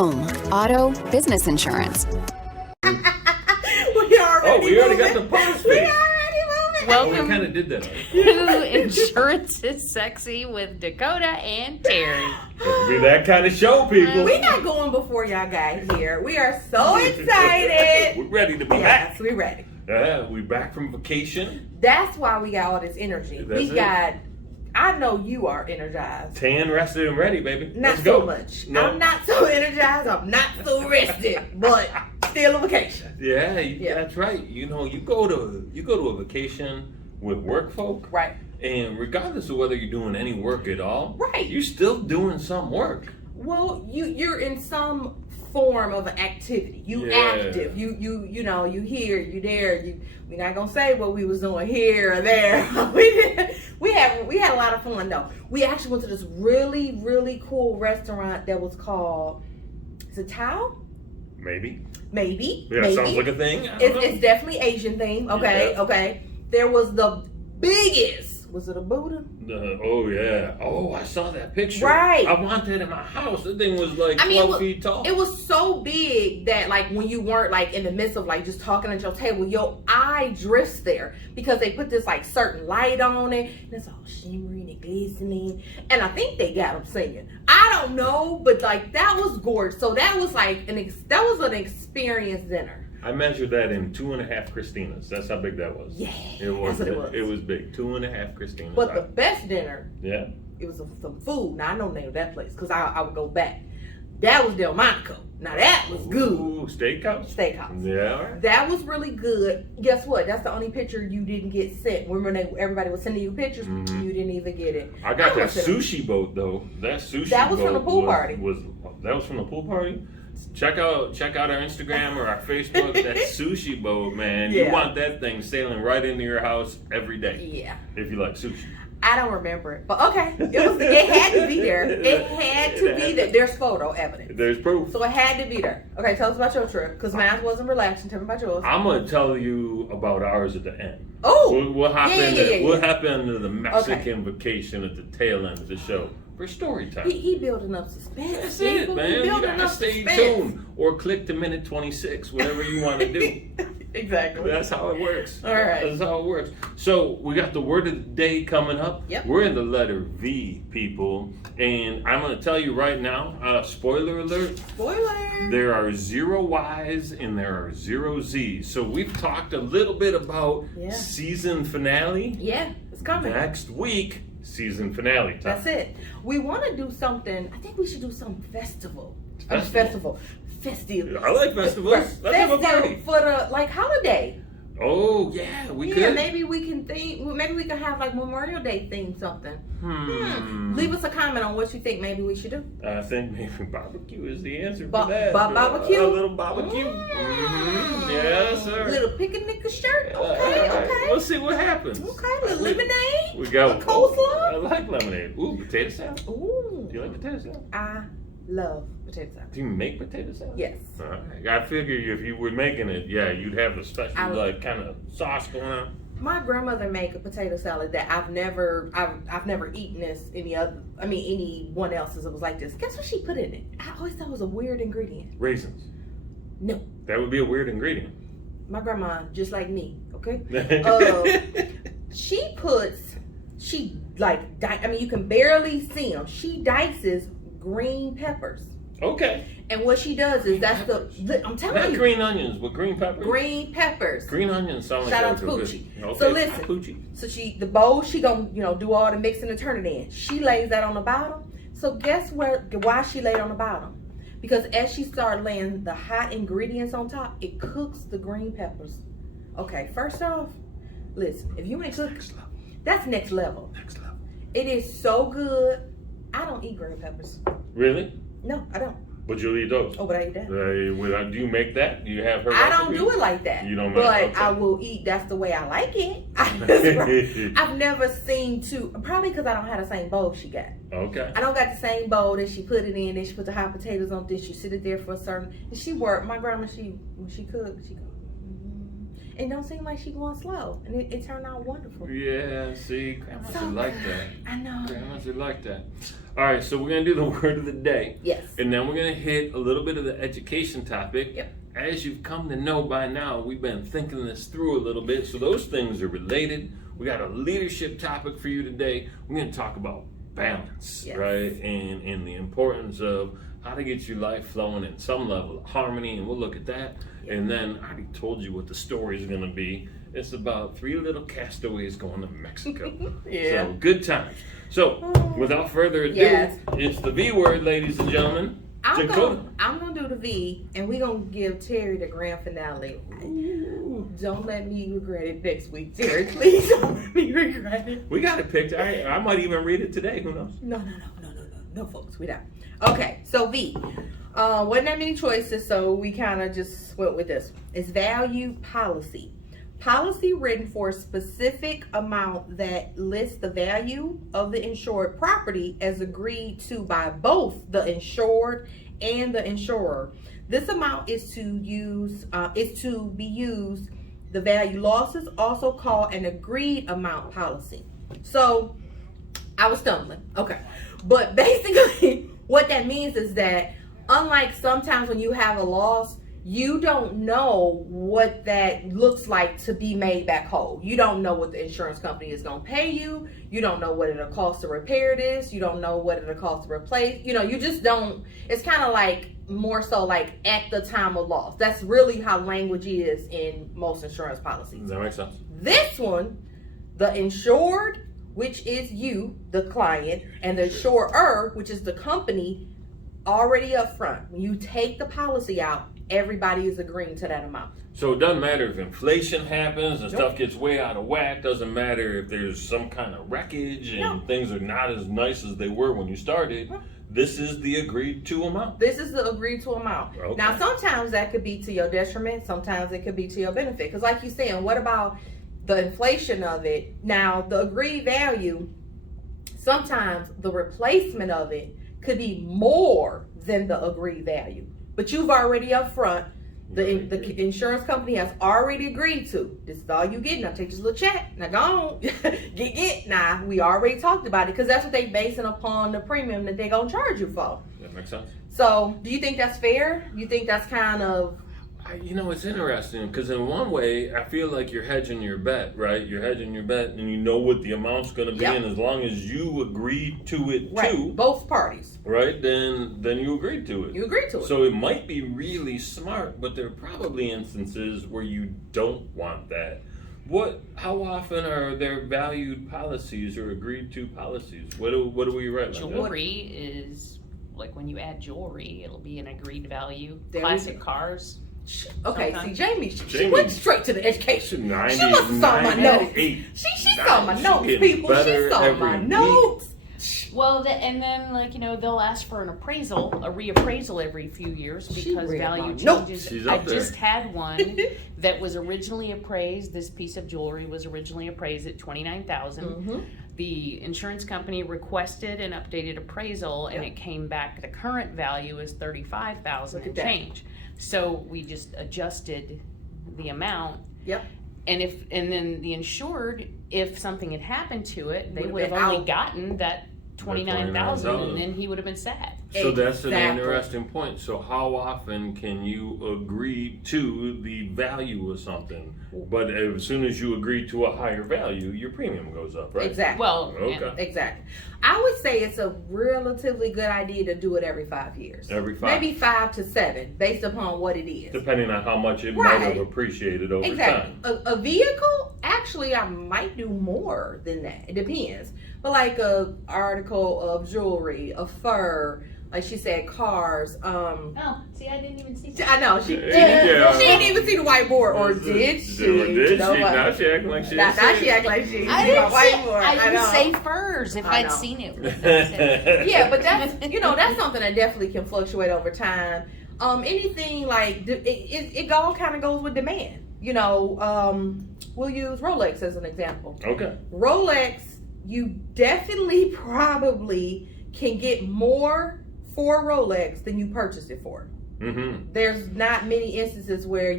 home, auto, business insurance. we already got the post We already moving. Welcome. We kind of did that. To Insurance is Sexy with Dakota and Terry. It'll be that kind of show, people. We're not going before y'all got here. We are so excited. We're ready to be back. Yes, we're ready. We're back from vacation. That's why we got all this energy. I know you are energized. Tan, rested, and ready, baby. Not Let's so go. much. No. I'm not so energized. I'm not so rested, but still a vacation. Yeah, that's right. You know, you go to a vacation with work folk, right? And regardless of whether you're doing any work at all, right, you're still doing some work. Well, you're in some form of an activity. Active. You know, you here, you there. We're not gonna say what we was doing here or there. we had a lot of fun though. We actually went to this really, really cool restaurant that was called, is it Tao? Maybe. Yeah, sounds like a thing. It's definitely Asian theme. Okay. There was the biggest. Was it a Buddha? Oh yeah. Oh, I saw that picture. Right. I want that in my house. That thing was like 12 feet tall. It was so big that like when you weren't like in the midst of like just talking at your table, your eye drifts there because they put this like certain light on it and it's all shimmering and glistening. And I think they got them singing. I don't know, but like that was gorgeous. So that was like an experience dinner. I measured that in 2.5 Christinas. That's how big that was. Yeah, it was. It was big. 2.5 Christinas. But the best dinner, it was some food. Now I know the name of that place because I would go back. That was Delmonico. Now that was good. Steakhouse. Yeah. All right. That was really good. Guess what? That's the only picture you didn't get sent. Remember everybody was sending you pictures? Mm-hmm. You didn't even get it. I got that sushi boat though. That was from the pool party. That was from the pool party? Check out our Instagram or our Facebook. That sushi boat, man. Yeah. You want that thing sailing right into your house every day. Yeah. If you like sushi. I don't remember it, but okay. It had to be there. It had to be there. There's photo evidence. There's proof. So it had to be there. Okay, tell us about your trip, because mine wasn't relaxing. Tell me about yours. I'm gonna tell you about ours at the end. Oh. We'll hop into the Mexican vacation at the tail end of the show. For story time. He building up suspense. That's it, man. You gotta stay tuned or click to minute 26, whatever you want to do. Exactly. That's how it works. All right. That's how it works. So we got the word of the day coming up. Yep. We're in the letter V, people, and I'm going to tell you right now. Spoiler alert. Spoiler. There are 0 Y's and there are 0 Z's. So we've talked a little bit about season finale. Yeah, it's coming next week. Season finale time. That's it. We want to do something. I think we should do some festival. Festival. I like festivals. Let's have a party for the holiday. Oh yeah, we could. Maybe we can have like Memorial Day theme something. Leave us a comment on what you think maybe we should do. I think maybe barbecue is the answer for that. Barbecue? A little barbecue. Yes, sir. Little picnic shirt. Okay. We'll see what happens. Okay, little lemonade. We got coleslaw. I like lemonade. Ooh, potato salad. Ooh. Do you like potato salad? I love potato salad. Do you make potato salad? Yes. I figure if you were making it, you'd have a special kind of sauce going on. My grandmother make a potato salad that I've never eaten anyone else's. It was like this. Guess what she put in it? I always thought it was a weird ingredient. Raisins. No. That would be a weird ingredient. My grandma, just like me, okay? You can barely see them. She dices green peppers. Okay. And what she does is I'm telling you. Not green onions, but green peppers. Green peppers. Green onions sound like shout out to Poochie. Okay. So listen. So the bowl she gonna do all the mixing and turn it in. She lays that on the bottom. So guess why she laid on the bottom? Because as she started laying the hot ingredients on top, it cooks the green peppers. Okay, first off, listen, if you ain't cook, that's next level. Next level. It is so good. I don't eat green peppers. Really? No, I don't. But you'll eat those. Oh, but I eat that. Do you make that? Do you have her? I don't do it like that. You don't make it? But I will eat. That's the way I like it. I've never seen probably because I don't have the same bowl she got. Okay. I don't got the same bowl that she put it in. Then she put the hot potatoes on. Then she sit it there for a certain. And she worked. My grandma, when she cooked, she go. It don't seem like she going slow, and it turned out wonderful. Yeah, see, grandmas are like that. I know. Grandmas are like that. All right, so we're going to do the word of the day. Yes. And then we're going to hit a little bit of the education topic. Yep. As you've come to know by now, we've been thinking this through a little bit, so those things are related. We got a leadership topic for you today. We're going to talk about balance, Yes. right? And the importance of how to get your life flowing in some level of harmony, and we'll look at that. And then I already told you what the story is going to be. It's about 3 little castaways going to Mexico. Yeah. So good times. So without further ado, Yes. it's the V word, ladies and gentlemen. I'm Dakota. gonna do the V, and we're gonna give Terry the grand finale. Don't let me regret it next week, Terry. Please don't let me regret it. We got it picked. I might even read it today. Who knows? No, folks, we don't. Okay, so V. Wasn't that many choices, so we kind of just went with this. It's value policy. Policy written for a specific amount that lists the value of the insured property as agreed to by both the insured and the insurer. This amount is to be used. The value losses, also called an agreed amount policy. So I was stumbling. Okay, but basically what that means is that unlike sometimes when you have a loss, you don't know what that looks like to be made back whole. You don't know what the insurance company is going to pay you. You don't know what it'll cost to repair this. You don't know what it'll cost to replace. You know, you just don't. It's kind of like more so like at the time of loss. That's really how language is in most insurance policies. Does that make sense? This one, the insured, which is you, the client, and the insurer, which is the company, already up front. When you take the policy out, everybody is agreeing to that amount. So it doesn't matter if inflation happens and stuff gets way out of whack. Doesn't matter if there's some kind of wreckage and things are not as nice as they were when you started. This is the agreed to amount. This is the agreed to amount. Okay. Now, sometimes that could be to your detriment. Sometimes it could be to your benefit. Because like you're saying, what about the inflation of it? Now, the agreed value, sometimes the replacement of it could be more than the agreed value. But you've already up front, the insurance company has already agreed to. This is all you get. Now take this little check. Now go on. get. Now, we already talked about it because that's what they basing upon the premium that they're going to charge you for. That makes sense. So do you think that's fair? You think that's kind of... You know, it's interesting because in one way, I feel like you're hedging your bet, right? You're hedging your bet and you know what the amount's going to be. And as long as you agree to it too. Both parties. Right? Then you agreed to it. You agreed to it. So it might be really smart, but there are probably instances where you don't want that. How often are there valued policies or agreed to policies? What do we write? Jewelry is like when you add jewelry, it'll be an agreed value. There Classic cars. Okay, Sometimes. See, Jamie went straight to the education. 90, She must have saw my notes. 98. She saw my notes, getting people. She better saw every my week. notes. Well, and then they'll ask for an appraisal, a reappraisal every few years because read value my notes. changes. She's I up there. just had one that was originally appraised. This piece of jewelry was originally appraised at $29,000. The insurance company requested an updated appraisal, and it came back. The current value is $35,000 and change. So we just adjusted the amount. Yep. And then the insured, if something had happened to it, they Would've would have been only out. gotten that $29,000, $29,000. and then he would have been sad. So that's an Exactly. interesting point. So how often can you agree to the value of something? But as soon as you agree to a higher value, your premium goes up, right? Exactly. Well, Okay. Exactly. I would say it's a relatively good idea to do it every 5 years. Every 5. Maybe 5 to 7, based upon what it is. Depending on how much it might have Right. appreciated over Exactly. time. A vehicle, actually, I might do more than that. It depends. But like a article of jewelry, a fur, like she said, cars. Oh, see, I didn't even see that. I know she Yeah. she didn't even see the whiteboard, or did she? Did No, she? but- Now she acting like she Now she act like she. I see didn't, my say, whiteboard. I didn't know. say furs. If I I'd know. seen it. Yeah, but that's that's something that definitely can fluctuate over time. Anything like it all kind of goes with demand. We'll use Rolex as an example. Okay. Rolex, you definitely probably can get more for Rolex than you purchased it for. There's not many instances where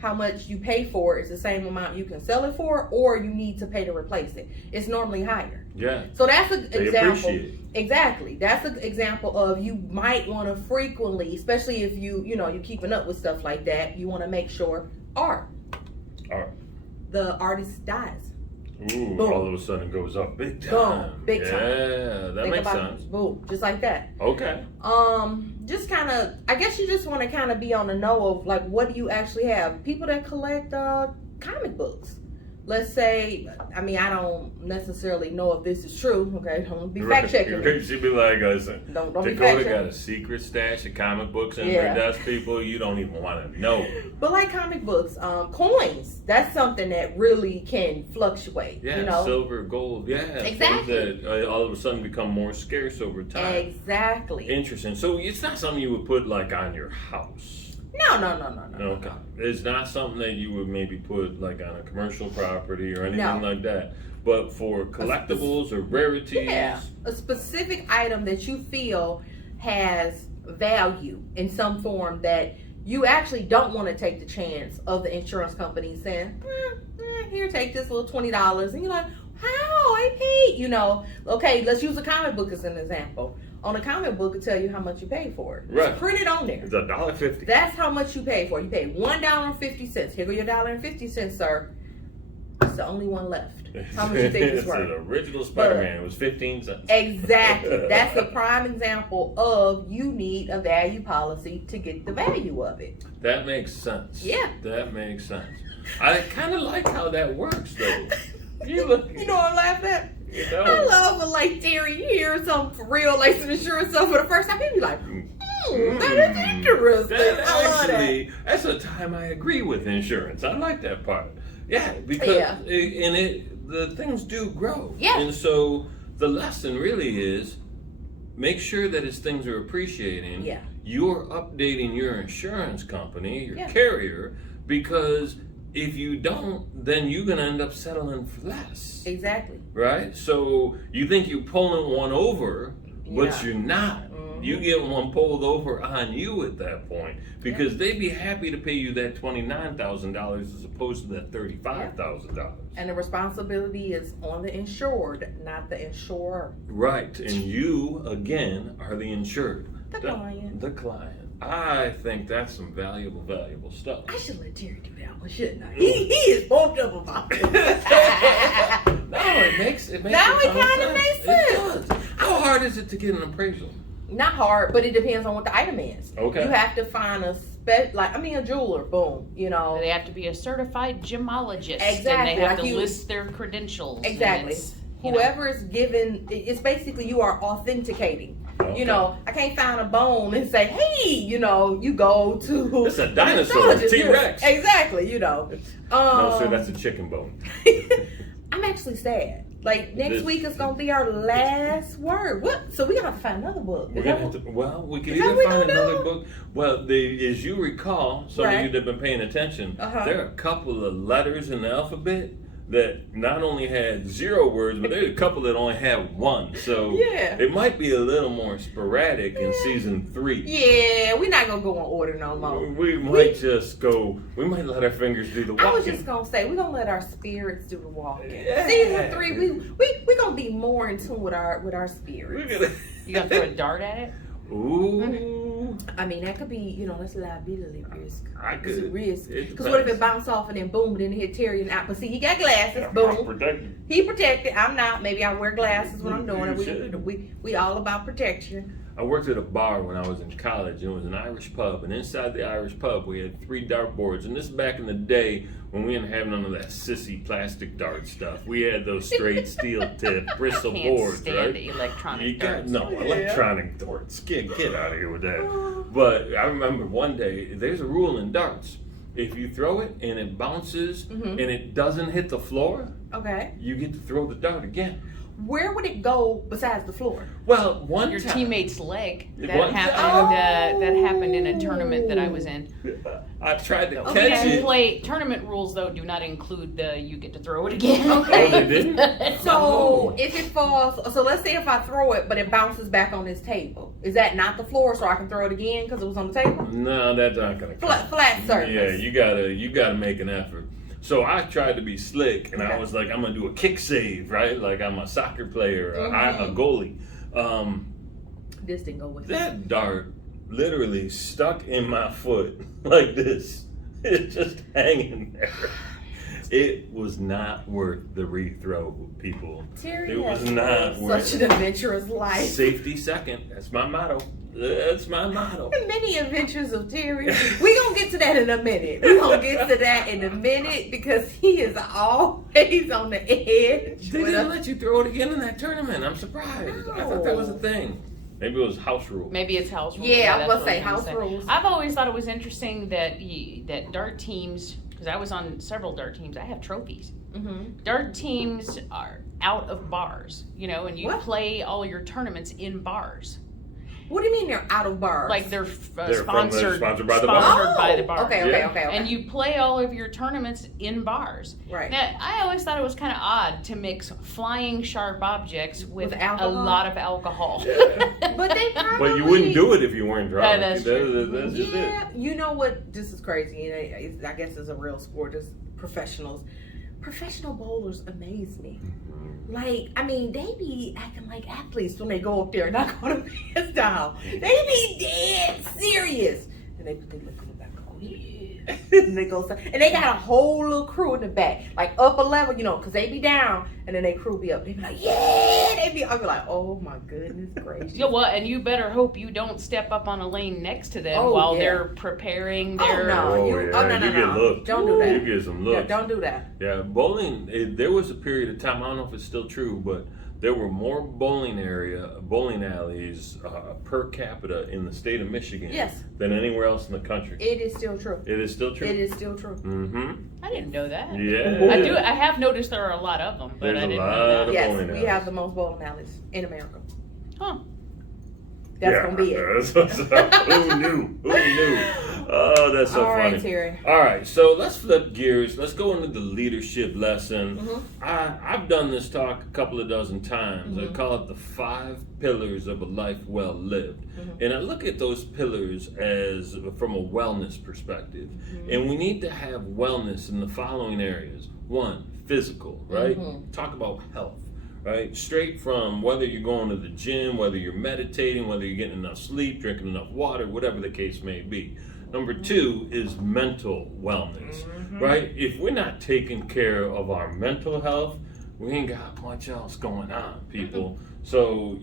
how much you pay for is the same amount you can sell it for, or you need to pay to replace it. It's normally higher. Yeah. So that's an example. Appreciate it. Exactly. That's an example of you might want to frequently, especially if you're keeping up with stuff like that, you want to make sure the artist dies. Ooh, Boom. all of a sudden it goes up big time. Boom, big time. Yeah, that makes sense. Boom, just like that. Okay. Just kind of, I guess you just want to kind of be on the know of like, what do you actually have? People that collect comic books. Let's say, I mean, I don't necessarily know if this is true. Okay, don't be fact checking. She'd be like, listen, don't be Dakota fact got a secret stash of comic books in her desk, people. You don't even want to know. But like comic books, coins, that's something that really can fluctuate. Yeah, silver, gold, exactly. That all of a sudden become more scarce over time. Exactly. Interesting. So it's not something you would put like on your house. No. Okay. It's not something that you would maybe put like on a commercial property or anything like that. But for collectibles or rarities. Yeah. A specific item that you feel has value in some form that you actually don't want to take the chance of the insurance company saying, here, take this little $20. And you're like, how? I paid, Okay, let's use a comic book as an example. On a comic book, it'll tell you how much you paid for it. Right. It's printed on there. It's $1.50. That's how much you paid for it. You paid $1.50. Here go your $1.50, sir. It's the only one left. How much you think it's worth? It's an original Spider-Man. It was 15 cents. Exactly. That's a prime example of you need a value policy to get the value of it. That makes sense. Yeah. That makes sense. I kind of like how that works, though. You know what I'm laughing at? I love when, like, Terry, you hear something for real, like some insurance stuff for the first time, he'd be like, that is interesting. That's a time I agree with insurance. I like that part. Yeah, because the things do grow. Yeah. And so the lesson really is make sure that as things are appreciating, you're updating your insurance company, your carrier, because if you don't, then you're going to end up settling for less. Exactly. Right? So you think you're pulling one over, but you're not. You get one pulled over on you at that point because they'd be happy to pay you that $29,000 as opposed to that $35,000. And the responsibility is on the insured, not the insurer. Right. And you, again, are the insured. The client. The client. I think that's some valuable stuff. I should let Terry do that one, shouldn't I? He is pumped up about it. It makes now it kind of makes sense. It does. How hard is it to get an appraisal? Not hard, but it depends on what the item is. Okay. You have to find a jeweler, boom, They have to be a certified gemologist. Exactly. And they have to list their credentials. Exactly. Whoever is given, it's basically you are authenticating. Okay. I can't find a bone and say, hey, you go to. It's a dinosaur, T-Rex. Exactly, No, sir, that's a chicken bone. I'm actually sad. Like, next week is going to be our last word. What? So we're going to have to find another book. We could either find another book. Well, as you recall, some of you that have been paying attention, there are a couple of letters in the alphabet that not only had 0 words, but there are a couple that only have 1. So it might be a little more sporadic in season 3. Yeah, we're not going to go in order no more. We might just go, we might let our fingers do the walking. I was just going to say, we're going to let our spirits do the walking. Season 3, we're going to be more in tune with our spirits. You going to throw a dart at it? Ooh. I mean, that could be, that's a liability risk. It's a risk. Because what if it bounced off and then boom, then it hit Terry and out? But see, he got glasses. Boom. Protected. He protected. I'm not. Maybe I wear glasses when I'm doing it. We all about protection. I worked at a bar when I was in college, and it was an Irish pub. And inside the Irish pub, we had 3 dartboards. And this is back in the day when we didn't have none of that sissy plastic dart stuff. We had those straight steel tip bristle boards, stand right? Electronic darts. Electronic darts. Get out of here with that. But I remember one day, there's a rule in darts. If you throw it and it bounces and it doesn't hit the floor, you get to throw the dart again. where would it go besides the floor? Well, one Your time, teammate's leg. That One happened. That happened in a tournament that I was in. I tried to We catch didn't it. play tournament rules though. Do not include the you get to throw it again. Okay. Oh, they didn't? So if it falls, so let's say if I throw it, but it bounces back on this table, is that not the floor, so I can throw it again because it was on the table? No, that's not gonna count. Flat surface. Yeah, you gotta make an effort. So I tried to be slick, and I Okay. was like, I'm gonna do a kick save, right? Like I'm a soccer player, a goalie. This didn't go with it. That dart literally stuck in my foot like this. It's just hanging there. It was not worth the rethrow, people. Terry It was has not worth such it. an adventurous life. Safety second. That's my motto. That's my motto. The many adventures of Terry. We gonna get to that in a minute. We gonna get to that in a minute because he is always on the edge. They didn't let you throw it again in that tournament. I'm surprised. I thought that was a thing. Maybe it was house rule. Maybe it's house rules. Yeah, I was that's gonna what say I'm gonna house rules. I've always thought it was interesting that that dart teams, because I was on several dart teams. I have trophies. Mm-hmm. Dart teams are out of bars, and you What? play all your tournaments in bars. What do you mean they're out of bars? Like they're They're sponsored sponsored by the bar. sponsored by the Oh, bar. okay, Yeah. okay. And you play all of your tournaments in bars. Right. Now, I always thought it was kind of odd to mix flying sharp objects with With a alcohol? lot of alcohol. But they probably. But you wouldn't do it if you weren't drunk. That's true. That's just it. Yeah, you know what? This is crazy. And I guess it's a real sport. It's professionals. Professional bowlers amaze me. Like, I mean, they be acting like athletes when they go up there and knock on a man's down. They be dead serious. And they look in the back, oh yeah. And they go, and they got a whole little crew in the back, like upper level, because they be down, and then they crew be up. They be like, yeah. I'll be like, oh my goodness gracious. Yeah, well, and you better hope you don't step up on a lane next to them Oh, while yeah. they're preparing Oh, their. no. Oh, You- yeah. oh, no, You get looked. Don't do that. You get some Yeah, looks. don't do that. Yeah, bowling. There was a period of time. I don't know if it's still true, but there were more bowling alleys per capita in the state of Michigan Yes. than anywhere else in the country. It is still true. It is still true. It is still true. Mm-hmm. I didn't know that. Yeah. I have noticed there are a lot of them, but There's I a didn't lot know of that. Yes, bowling we alleys. have the most bowling alleys in America. Huh. That's gonna be it. Who knew? Who knew? Oh, that's so All funny. right, Terry. All right, so let's flip gears. Let's go into the leadership lesson. Mm-hmm. I've done this talk a couple of dozen times. I call it the 5 pillars of a life well lived. And I look at those pillars as from a wellness perspective. And we need to have wellness in the following areas. 1, physical, right? Talk about health. Right? Straight from whether you're going to the gym, whether you're meditating, whether you're getting enough sleep, drinking enough water, whatever the case may be. Number 2 is mental wellness, right? If we're not taking care of our mental health, we ain't got much else going on, people. So,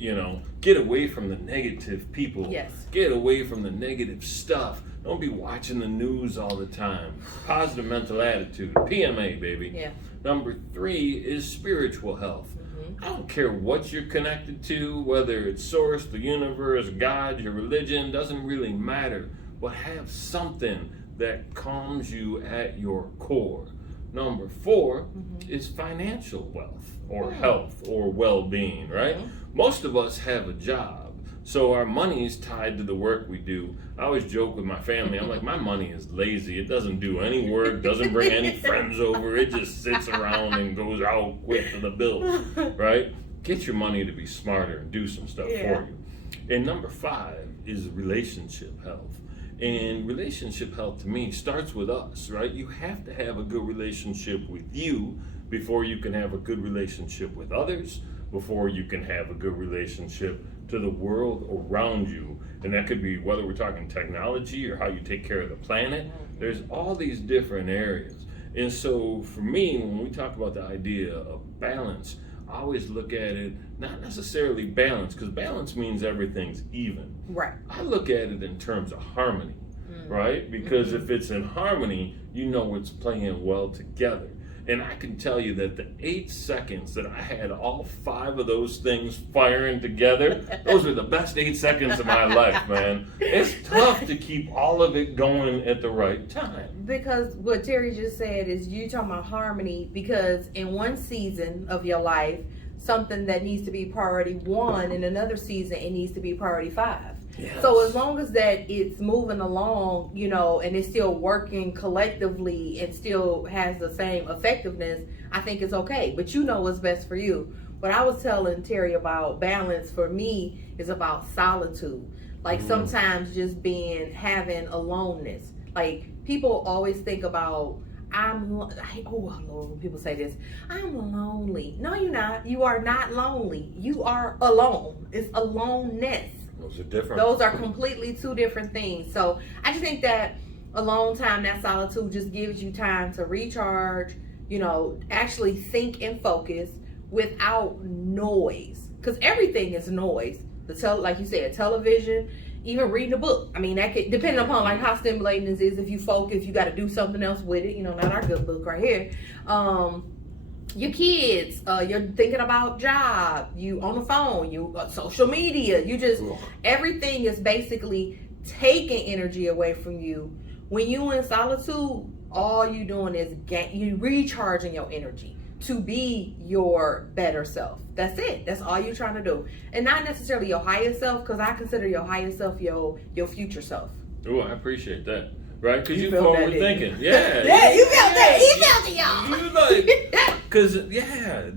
get away from the negative people. Yes. Get away from the negative stuff. Don't be watching the news all the time. Positive mental attitude, PMA, baby. Yeah. Number 3 is spiritual health. I don't care what you're connected to, whether it's source, the universe, God, your religion, doesn't really matter. But have something that calms you at your core. Number 4 is financial wealth or health or well-being, right? Most of us have a job, so our money is tied to the work we do. I always joke with my family, I'm like, my money is lazy. It doesn't do any work, doesn't bring any friends over. It just sits around and goes out quick to the bills, right? Get your money to be smarter and do some stuff for you. And number 5 is relationship health. And relationship health to me starts with us, right? You have to have a good relationship with you before you can have a good relationship with others, before you can have a good relationship to the world around you. And that could be whether we're talking technology or how you take care of the planet. There's all these different areas. And so for me, when we talk about the idea of balance, I always look at it, not necessarily balance, because balance means everything's even. Right. I look at it in terms of harmony, right? Because if it's in harmony, you know it's playing well together. And I can tell you that the 8 seconds that I had all 5 of those things firing together, those are the best 8 seconds of my life, man. It's tough to keep all of it going at the right time. Because what Terry just said is you talking about harmony, because in one season of your life, something that needs to be priority 1, in another season it needs to be priority 5. Yes. So as long as that it's moving along, you know, and it's still working collectively and still has the same effectiveness, I think it's okay. But you know what's best for you. What I was telling Terry about balance for me is about solitude. Like sometimes just having aloneness. Like people always think about, oh Lord, when people say this, I'm lonely. No, you're not. You are not lonely. You are alone. It's aloneness. Those are different. Those are completely 2 different things. So I just think that alone time, that solitude just gives you time to recharge, you know, actually think and focus without noise. Because everything is noise. Like you said, television, even reading a book. I mean, that could, depending upon like how stimulating this is, if you focus, you got to do something else with it. You know, not our good book right here. Your kids, you're thinking about job, you on the phone, you social media, you just, everything is basically taking energy away from you. When you in solitude, all you doing is you recharging your energy to be your better self. That's it. That's all you're trying to do. And not necessarily your higher self, because I consider your higher self your future self. Oh, I appreciate that. Right? Because You you felt forward that, thinking. didn't you? Yeah. Yeah, you felt that. He felt it, y'all. You like, because,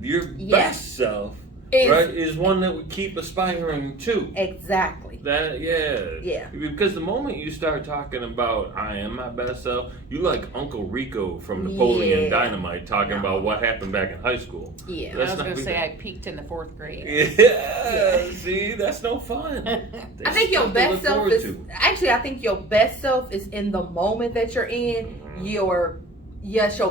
your best self, is one that we keep aspiring to. Exactly. That, Yeah. Because the moment you start talking about I am my best self, you like Uncle Rico from Napoleon Dynamite talking about what happened back in high school. Yeah. I was going to say I peaked in the 4th grade. Yeah. See, that's no fun. I think your best self is I think your best self is in the moment that you're in. Your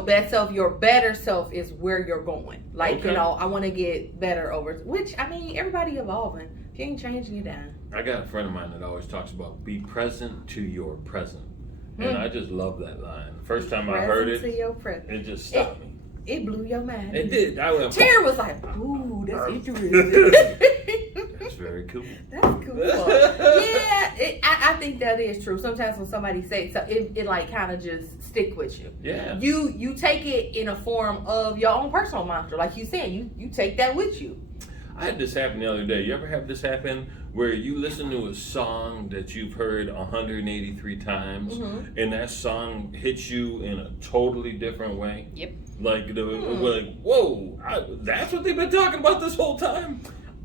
best self, your better self is where you're going. Like, you know, I want to get better over, which, I mean, everybody evolving. If you ain't changing, you down. I got a friend of mine that always talks about be present to your present. And I just love that line. First time I heard it, to your present. it just stopped me. It blew your mind. It did. I went, Terry was like, ooh, that's interesting. That's very cool. That's cool. Yeah, I think that is true. Sometimes when somebody says so, it like kind of just stick with you. Yeah. You take it in a form of your own personal mantra. Like you said, you take that with you. I had this happen the other day. You ever have this happen where you listen to a song that you've heard 183 times and that song hits you in a totally different way? Yep. Like, we're like, whoa, that's what they've been talking about this whole time?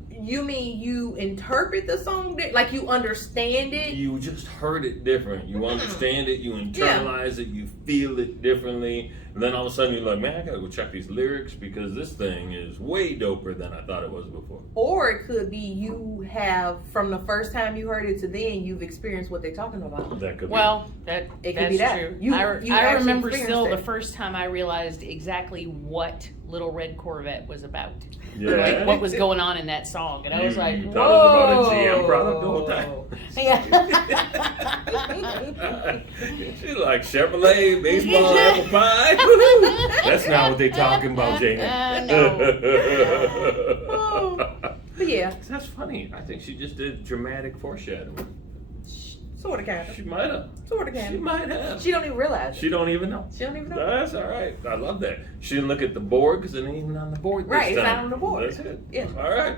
You mean you interpret the song, like you understand it? You just heard it different. You understand it, you internalize it, you feel it differently. And then all of a sudden you're like, man, I gotta go check these lyrics because this thing is way doper than I thought it was before. Or it could be you have, from the first time you heard it to then, you've experienced what they're talking about. That could That's be that. true. I remember still experienced the first time I realized exactly what Little Red Corvette was about. Yeah. Like what was going on in that song. And I was like, you whoa. thought it was about a GM product the whole time. Yeah. She's like Chevrolet, baseball, apple pie. That's not what they talking about, Jane. But yeah. That's funny. I think she just did dramatic foreshadowing. Sort of, kind of. She might have. Sort of, kind of. She might have. She don't even realize it. She don't even know. She don't even know. That's all right. I love that. She didn't look at the board because it ain't even on the board this Right, time. it's not on the board. That's it. Yeah. All right.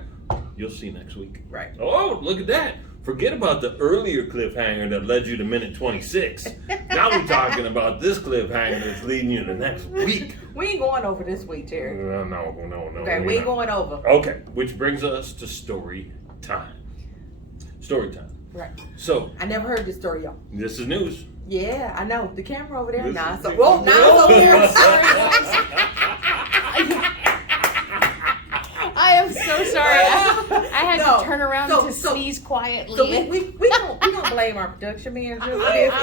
You'll see next week. Right. Oh, look at that. Forget about the earlier cliffhanger that led you to minute 26. Now we're talking about this cliffhanger that's leading you to next week. We ain't going over this week, Terry. No. Okay, we ain't going over. Okay, which brings us to story time. Story time. Right. So, I never heard this story, y'all. this is news. Yeah, I know. The camera over there. This Nah, is so the- well, now it's over there. I am so sorry. I had to turn around to sneeze quietly. So we gonna blame our production manager for this.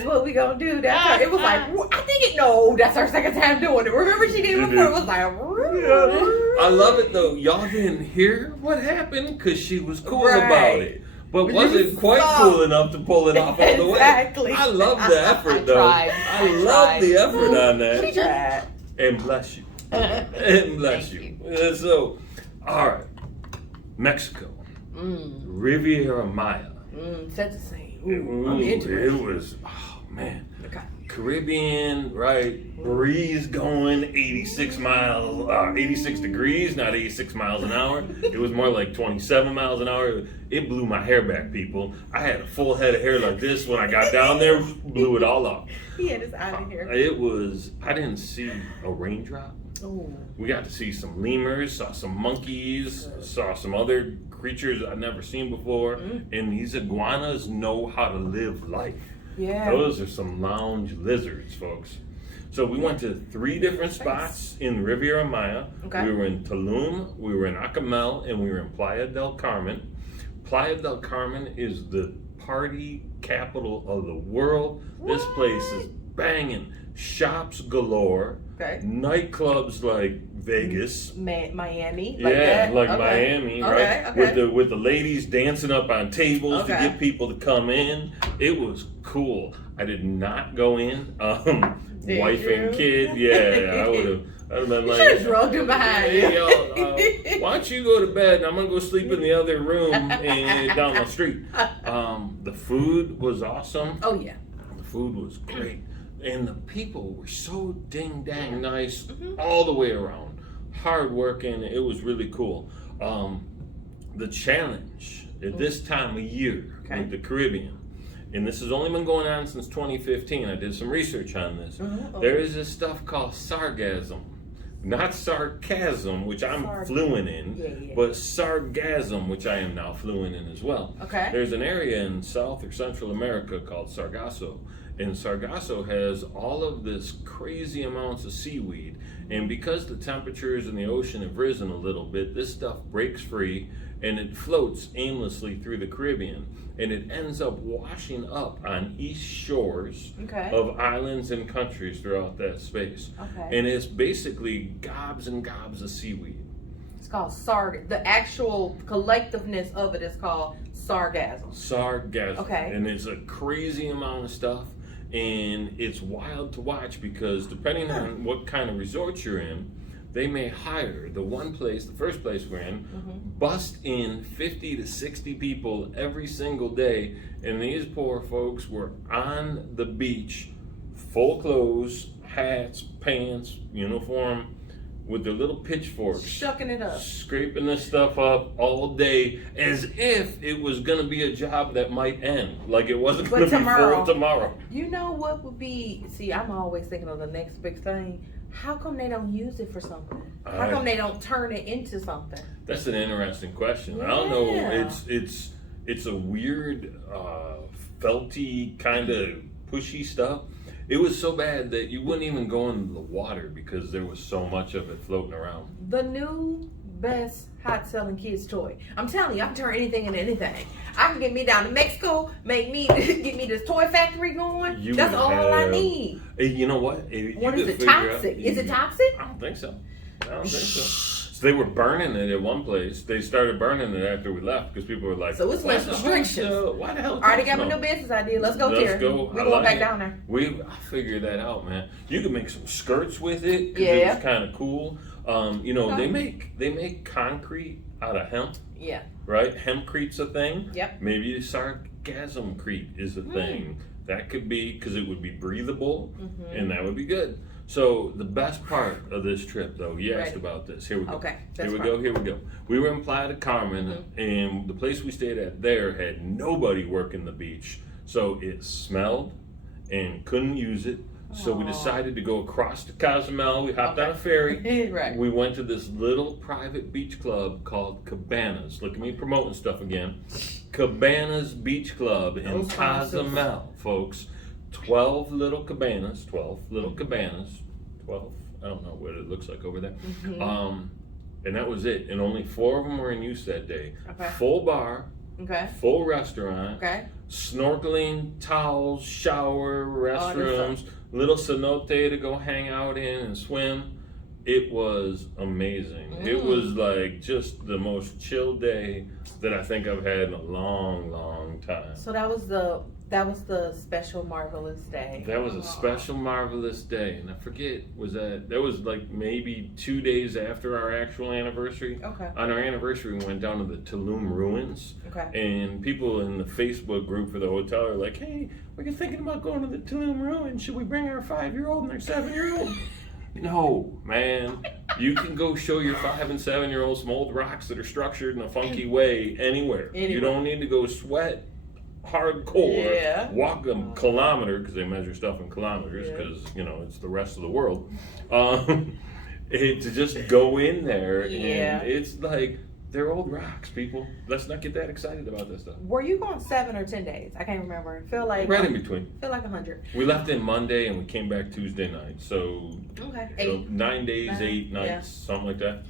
Is what we gonna do. That's her. It was like I think it. No, that's our second time doing it. Remember she did it before. It was like. I love it though. Y'all didn't hear what happened because she was cool about it. But wasn't quite cool enough to pull it off all the way. Exactly. I love the effort though. I love the effort on that. She tried. And bless you. And bless you. So, all right. Mexico. Riviera Maya. Set the scene. Ooh, I'm into it. It was, oh man. Okay. Caribbean, right? Breeze going 86 degrees, not 86 miles an hour. It was more like 27 miles an hour. It blew my hair back, people. I had a full head of hair like this. When I got down there, blew it all off. He had his out of here. I didn't see a raindrop. Oh. We got to see some lemurs, saw some monkeys, saw some other creatures I'd never seen before. And these iguanas know how to live life. Yeah. Those are some lounge lizards, folks. So we went to 3 different spots in Riviera Maya. Okay. We were in Tulum, we were in Acamel, and we were in Playa del Carmen. Playa del Carmen is the party capital of the world. What? This place is banging. Shops galore. Okay. Nightclubs like Vegas. Miami. Yeah, that? like Okay. Miami, right? Okay. With the ladies dancing up on tables to Okay. get people to come in. It was cool. I did not go in. Did Wife you? and kid, yeah. I'd have been You like, should have drugged him behind hey, you. y'all, why don't you go to bed and I'm gonna go sleep in the other room and down the street. The food was awesome. Oh yeah. The food was great. And the people were so ding dang nice all the way around. Hard working. It was really cool. The challenge at this time of year with the Caribbean, and this has only been going on since 2015. I did some research on this. There is this stuff called sargasm. Not sarcasm, which I'm fluent in, but sargasm, which I am now fluent in as well. Okay. There's an area in South or Central America called Sargasso. And Sargasso has all of this crazy amounts of seaweed. And because the temperatures in the ocean have risen a little bit, this stuff breaks free and it floats aimlessly through the Caribbean. And it ends up washing up on east shores of islands and countries throughout that space. Okay. And it's basically gobs and gobs of seaweed. It's called the actual collectiveness of it is called sargasm. Sargassum. Okay. And it's a crazy amount of stuff. And it's wild to watch because depending on what kind of resort you're in, they may hire the first place we're in, bust in 50 to 60 people every single day. And these poor folks were on the beach, full clothes, hats, pants, uniform, with their little pitchforks, Shucking it up. scraping this stuff up all day as if it was going to be a job that might end. Like it wasn't going to be for tomorrow. You know what would be, see, I'm always thinking of the next big thing. How come they don't use it for something? How come they don't turn it into something? That's an interesting question. I don't know. It's a weird, felty, kind of pushy stuff. It was so bad that you wouldn't even go into the water because there was so much of it floating around. The new best hot selling kids toy. I'm telling you, I can turn anything into anything. I can get me down to Mexico, get me this toy factory going. That's all I need. You know what? What is it? Toxic? Is it toxic? I don't think so. So they were burning it at one place. They started burning it after we left because people were like, so it's less restrictions. Why the hell? I already got my new business idea. Let's go, Terry. We're going back down there. I figured that out, man. You can make some skirts with it because it was kind of cool. They make concrete out of hemp. Yeah. Right? Hempcrete's a thing. Yep. Maybe sargassumcrete is a thing. That could be because it would be breathable and that would be good. So the best part of this trip, though, you asked about this. Here we go. Okay. Here we go. We were in Playa del Carmen, and the place we stayed at there had nobody working the beach, so it smelled and couldn't use it. So we decided to go across to Cozumel. We hopped on a ferry. Right. We went to this little private beach club called Cabanas. Look at me promoting stuff again. Cabanas Beach Club in Cozumel, folks. 12 little cabanas. 12. I don't know what it looks like over there. And that was it. And only 4 of them were in use that day. Okay. Full bar. Okay. Full restaurant. Okay. Snorkeling, towels, shower, restrooms, little cenote to go hang out in and swim. It was amazing. It was like just the most chill day that I think I've had in a long time. So that was the special marvelous day. That was a special marvelous day, and I forget that was like maybe 2 days after our actual anniversary. Okay. On our anniversary, we went down to the Tulum ruins. Okay. And people in the Facebook group for the hotel are like, "Hey, we're thinking about going to the Tulum ruins. Should we bring our 5-year-old and their 7-year-old?" No, man. You can go show your 5 and 7-year-olds some old rocks that are structured in a funky way anywhere. You don't need to go sweat hardcore, walk a kilometer, because they measure stuff in kilometers, because it's the rest of the world. To just go in there, and it's like they're old rocks, people. Let's not get that excited about this stuff. Were you going 7 or 10 days? I can't remember. Feel like right in between. Feel like 100. We left in Monday and we came back Tuesday night. So okay, 9 days, 8 nights, something like that.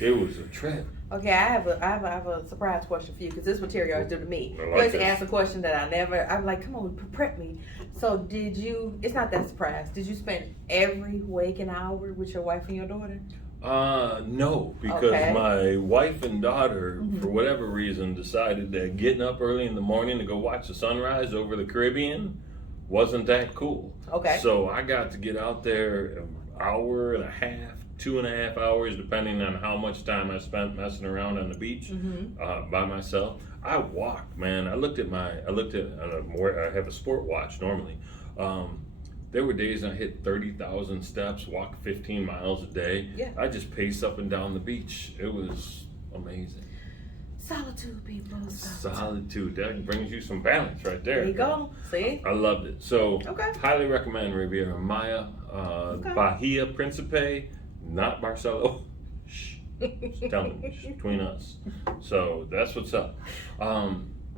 It was a trip. Okay, I have a surprise question for you, because this is what Terry always do to me. I like You always this. ask a question that I'm like, come on, prep me. So it's not that surprise. Did you spend every waking hour with your wife and your daughter? No, because my wife and daughter, for whatever reason, decided that getting up early in the morning to go watch the sunrise over the Caribbean wasn't that cool. Okay. So I got to get out there an hour and a half, 2.5 hours, depending on how much time I spent messing around on the beach by myself. I walked, man. I have a sport watch normally. There were days I hit 30,000 steps, walked 15 miles a day. Yeah. I just paced up and down the beach. It was amazing. Solitude, people. Solitude. That brings you some balance right there. There you go. See? I loved it. So, Okay. highly recommend Riviera Maya, Bahia Principe, not Barcelo. Shh. Just telling you, it's between us. So, that's what's up.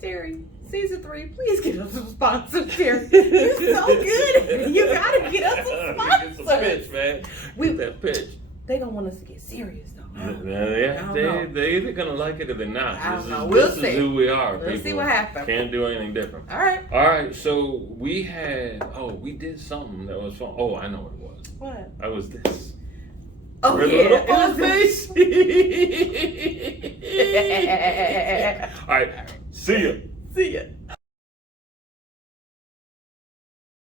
Terry, season 3, please get us some sponsors, Terry. You're so good. You gotta get us some sponsors. Get some pitch, man. Get that pitch. They gonna want us to get serious, though. They're either gonna like it or they're not. I don't know. We'll see. This is who we are. Let's see people. what happens. Can't do anything different. All right. All right. So we did something that was fun. Oh, I know what it was. What? I was this. Oh, We're yeah. little fun face. All right. See ya.